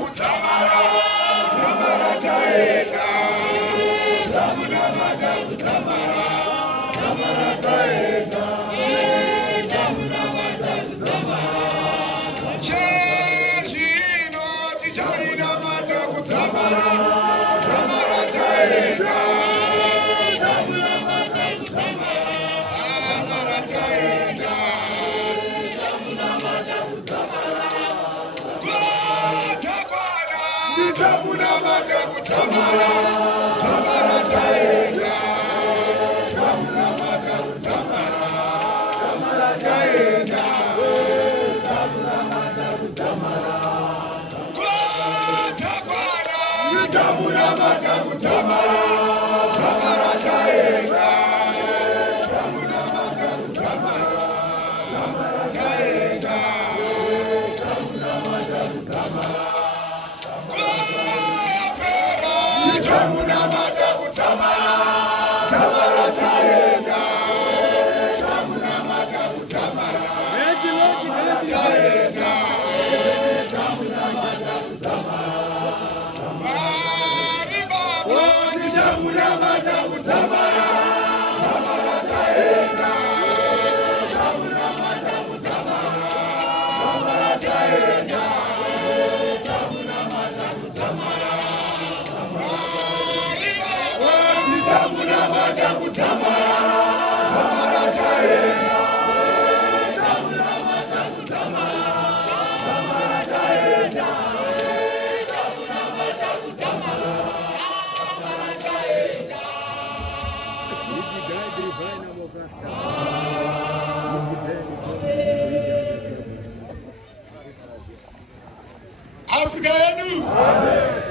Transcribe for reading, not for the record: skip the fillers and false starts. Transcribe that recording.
kutsamara taenda tamunamata kutsamara taenda tamunamata kutsamara chechino tichainamata kutsamara taenda tamunamata kutsamara taenda tamunamata kutsamara tamunamata kutsamara taenda tamunamata kutsamara taenda tamunamata kutsamara tamunamata kutsamara taenda tamunamata kutsamara taenda tamunamata kutsamara tamunamata kutsamara taenda tamunamata kutsamara taenda tamunamata kutsamara Mari Baba tamunamata kutsamara taenda tamunamata kutsamara taenda tamunamata kutsamara tamunamata kutsamara taenda tamunamata kutsamara taenda tamunamata kutsamara taenda Afrika yenu.